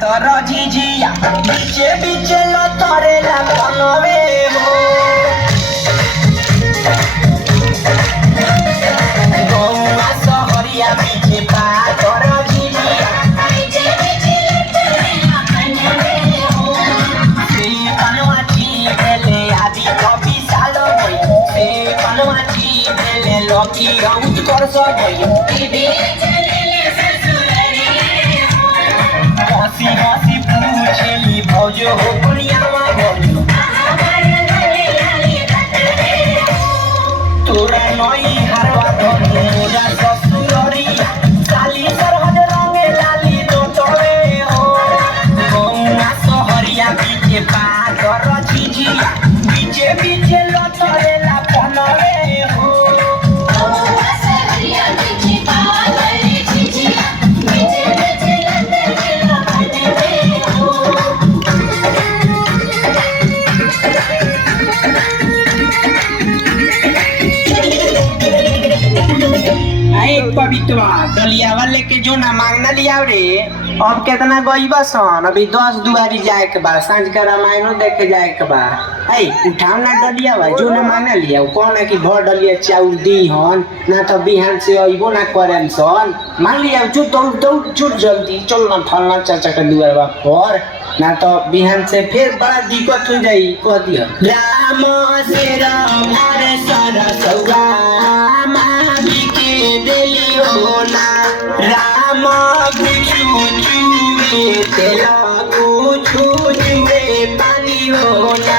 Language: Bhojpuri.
तोर झिझिया बीचे बीचे लतरेला बनवे हो गौआ सहरिया बीचे पा तोर झिझिया बीचे बीचे लतरेला बनवे हो से बनवाची भेले आदि कवि सालो भई से बनवाची भेले लकी राउत कर सबै हसी हसी पूछेली भौजो हो दुनियामा भौजो तोरा नई हारवा धनु मोरा ससुररिया साली सरहद रंगे लाली दोटवे हो गौआ सहरिया बीचे पार झिझिया बीचे बीचे लतरेला बनवे हो गौआ सहरिया बीचे पार झिझिया बीचे बीचे लतरेला बनवे हो पवित्रवा डलिया वाले के जो ना मांगना लिया रे अब कितना गईबा सन अभी 10 दुआरी जाए के बाद सांझ का रामायणो देखे जाए के बाद आई उठाओ ना डलिया बा जो ना मांगना लिया कौन है कि भर डलिया चाउर दी हन ना तो बिहान से अइबो ना करेम सन मान लिया जो दौड़ दौड़ चुट जल्दी चल ना फलना चाचा का दुआर बा पर ना तो बिहान से फिर बड़ा दिक्कत हो जाई कह दिया राम से राम हरे सरसौआ देलियोना राम भिक्षु चुए तेला को छुए पानी होना